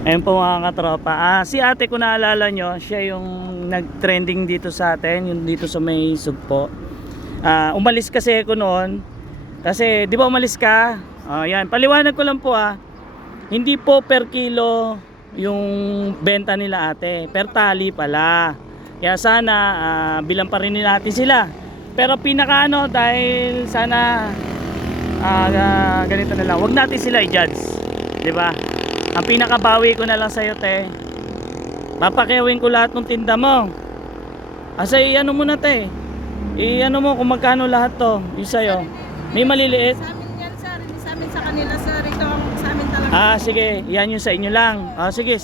Ayun po mga katropa. Si ate ko naalala nyo, siya yung nag-trending dito sa atin, yung dito sa may Sugpo. Umalis kasi ako noon. Kasi, di ba umalis ka? Yan, paliwanag ko lang po Hindi po per kilo yung benta nila ate. Per tali pala. Kaya sana, bilang pa rin natin sila. Pero pinaka dahil sana, ganito na lang. Huwag natin sila i-judge. Di ba? Ang pinakabawi ko na lang sa'yo, te. Papakiawin ko lahat ng tinda mo. Ano mo na, te. Ano mo kung magkano lahat to. Yung sa'yo. May maliliit. Sa amin yan, sir. Hindi sa amin sa kanila, sir. Ito ang sa amin talaga. Sige. Yan yung sa inyo lang. Sige.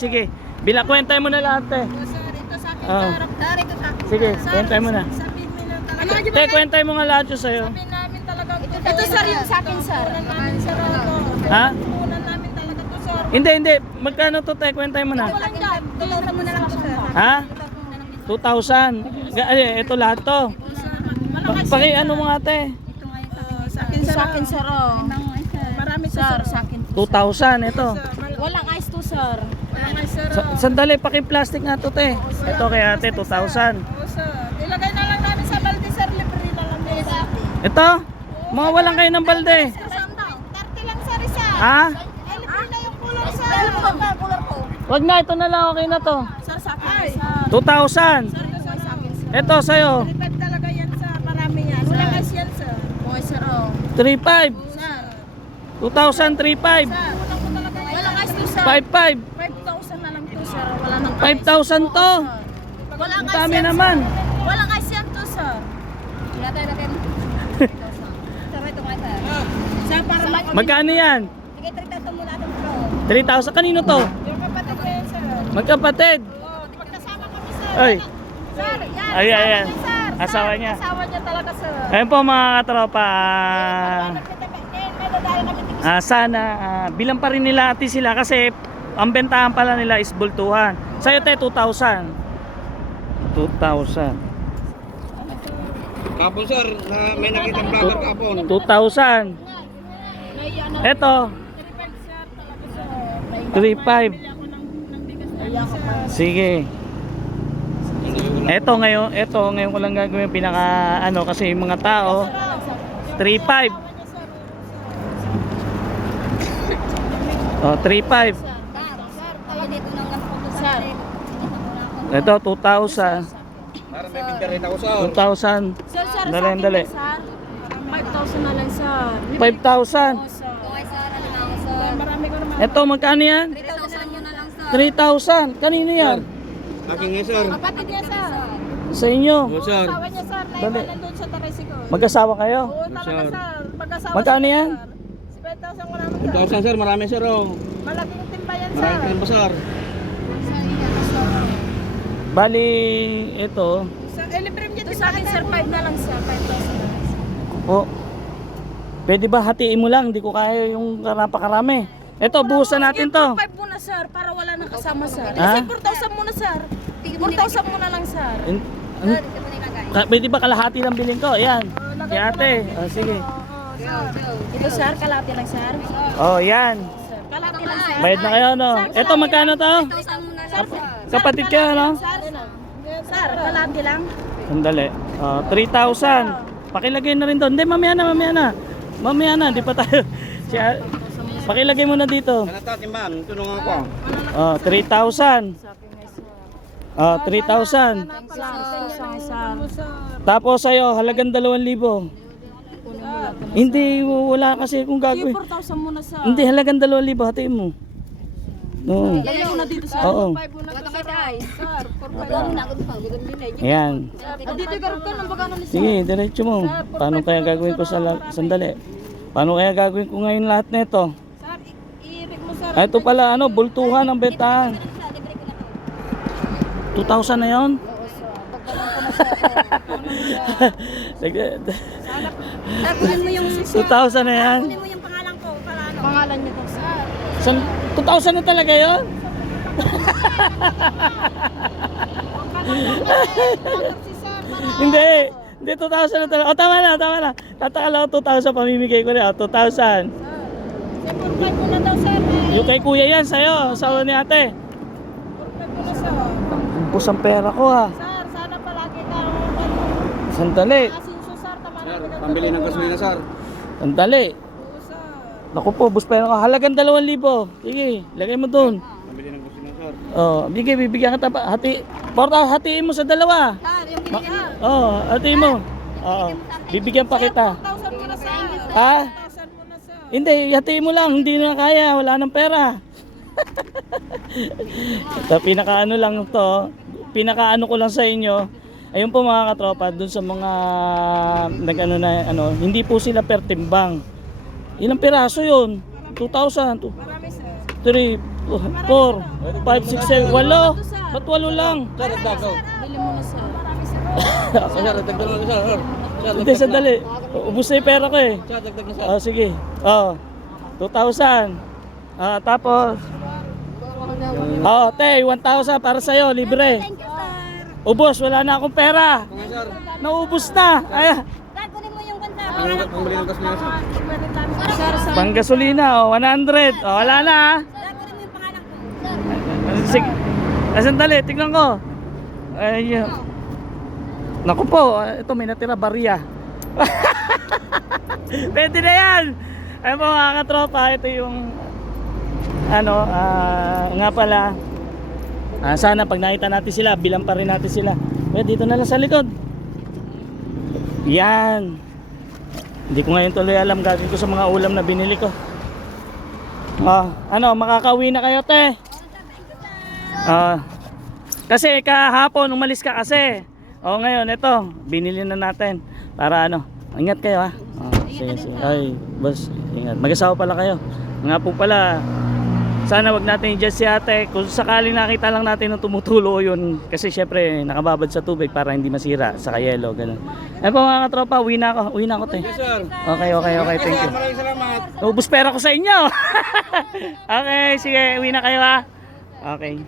Kwentay mo na lahat, te. Sir, ito sa akin, sir. Dari ito sa akin. Sige, kwentay mo na. Sabihin mo lang talaga. Te, kwentay mo nga lahat yung sa'yo. Sabihin namin talaga. Ito, sir, yung sa akin, sir. Punan namin, sir. Ha? Punan namin talaga to, sir. Hindi. Magkano to, te? Kwentay mo na. Walang dyan. Tutunan mo na lang ako, sir. Ha? 2,000. Ito lahat to. Ano mo nga, te? Sa akin, sir. Sa akin, sir. Marami, sir. Sa akin. 2,000 ito. Walang ice to, sir. Walang ice, sir. Sandali, paki-plastic nga to, te. Ito kay ate, 2,000. Oo, sir. Ilagay na lang namin sa balde, sir. Libre na lang din. Ito, mga walang kayo ng balde. 30 lang, sir, isa. Ha? Libre na yung kulor, sir. Wag na, ito na lang, okay na to. Sir, sa akin, sir. 2,000. Sir, ito sa akin, sir. Ito, sa'yo. 3.5 talaga yan, sir. Marami yan. Walang ice yan, sir. Okay, sir, 3,500. Sir. 2,000, 3,500. Sir, walang ice to, sir. 5,500. 5,000 na lang to, sir. Wala nang ice. 5,000 to. Walang Ang ice dami yan, naman. sir. Walang ice yan to, sir. Wala tayo natin. Sir, ito nga, sir. Sir, para makabili. Magkano yan? Sige, 3,000 muna atong bro. 3,000. Kanino to? Yung kapatid ko yan, sir. Magkapatid. Oo, magkasama kami, sir. Ay. Sir, yan. Ayan. Asawa Asawa niya, sir. niya. Asawa niya talaga, sir. Ayun po mga katropa. May dadaya kami tigis. Sana bilang pa rin nila ati sila kasi ang bentahan pala nila is bultuhan. Sa'yo te 2,000. 2,000. Kapon sir, may nakitang vlogger kapon. 2,000. Eto 3,500. Sige. Eto ngayon ko lang gagawin pinaka kasi yung mga tao 3,500. 3,500. Sir. Ito 2,000. Para may bigyan rin ako sir. 2,000. Sir, Dali. sir. 5,000 na lang, sir. 5,000. Sir. Marami ko naman. Ito magkano yan? 3,000 nyo na lang, sir. 3,000. Kanino yan? Aking nga sir. Kapatid niya, sir. Sa inyo. Oo sir. Asawa niya, sir. Dali. Naiwanan doon sa Taresikol. Magkasawa kayo? Oo, talaga, sir. Mag-asawa Magkano sila, yan? sir. 5,000 ko naman, sir. 2,000 sir, marami sir oh. Malaking timba yan, sir. Maraming rin ba sir? Bali, ito. Libre niya sa akin, sir. 5 na lang, sir. 5,000 na lang, sir. Oh. Pwede ba hatiin mo lang? Hindi ko kaya yung napakarami. Ito, buhusan natin to. 5 muna, sir. Para wala nang kasama, sir. Ha? Kasi 4,000 muna, sir. 4,000 muna lang, sir. Pwede ba kalahati lang bilhin ko? Ayan. Kay ate. Sige. Ito, sir. Kalahati lang, sir. Oh, yan. Sir, kalahati lang, sir. Bayad na kayo, no? Ito, magkano to? Kapatid ka, no? Sir, kalahati lang. Sandali. 3,000. Pakilagay na rin doon. Hindi, mamaya na. Di pa tayo. Pakilagay mo na dito. Ano tatin ma'am? Tulungan ko. 3,000. 3,000. Tapos sa'yo, halagang 2,000. Hindi, wala kasi kung gagawin. 4,000 muna, sir. Hindi, halagang 2,000. Hatiin mo. Oo. Lagay mo na dito, sir. Oo. 5 muna to, sir. Sir, 4,500 muna. Ayan. Dito, garap ka ng bagano ni sir. Sige, diretso mo. Paano kaya gagawin ko sandali? Paano kaya gagawin ko ngayon lahat nito? Sir, i-rig mo, sir. Ito pala, bultuhan ang bentahan. 2,000 na yun? Kunin mo yung 2,000 na yan? kunin mo yung pangalan ko. Pangalan niyo to, sir. 2,000 na talaga yun? Hindi. Hindi, 2,000 na talaga. Tama na. Tatakala ko 2,000 pamimigay ko na. 2,000. Sir, 4,500 muna daw, sir. Yung kay kuya yan, sa'yo. Sa ni ate. Perfect ko na, sir. Ubus ang pera ko ha. Sir, sana palagi ka Sandali. asinso, sir. Tama Sir, na pambili ng gasolina, sir. Sandali. Oo, sir. Naku po, ubus pera ko. Halagang 2,000. Sige, lagay mo dun. Pambili ng gasolina, sir. Oh, bibigyan kita pa. Hatiin mo sa dalawa. Sir, yung binigyan. Oh, hatiin mo. Oo. Bibigyan pa kita. 2,000 mo na, sir. Ha? 2,000 mo na, sir. Hindi, hatiin mo lang. Hindi na kaya. Wala nang pera. Ito, pinakaano lang to. Pinakaano ko lang sa inyo. Ayun po mga katropa, dun sa mga nag-ano na, hindi po sila per timbang. Ilang piraso yun? 2,000, Marami, sir. 3, 4, 5, 6, 7, 8. Ba't 8 lang? Sir, dagdag ko. Bili mo na, sir. Marami, sir. Sir, dagdag lang, sir. Sir, Hindi, sandali. Ubus na yung pera ko eh. Sir, dagdag na, sir. Oh, sige. Oh, 2,000. Tapos, te, 1,000 para sa'yo, libre. Thank you, sir. Ubos, wala na akong pera. Kung sir, Naubos na. Ay, Dad, kunin mo yung kanta. pambili ng gasolina, sir. Sir, sir. panggasolina, 100. Wala na. Dad, kunin mo yung pangalan ko. Sige. Sandali, tignan ko. Ay, naku po, ito may natira barya. Pwede na yan. Ayun po mga katropa, ito yung nga pala, sana pag nakita natin sila, bilang pa rin natin sila. Dito na lang sa likod. Yan. Hindi ko ngayon tuloy alam gagawin ko sa mga ulam na binili ko. Makakauwi na kayo, te. Kasi kahapon umalis ka kasi. Ngayon ito, binili na natin para ingat kayo ha. Sige. Ay, boss, ingat. Mag-asawa pala kayo. Nga po pala, sana wag natin i-judge si ate. Kung sakaling nakita lang natin ng tumutulo yun, kasi syempre nakababad sa tubig para hindi masira sa kayelo, ganun. Ayun po mga katropa, uwi na ako te. Yes, sir. Okay, thank you. Maraming salamat. Ubus pera ko sa inyo. Okay, sige, uwi na kayo ha. Okay.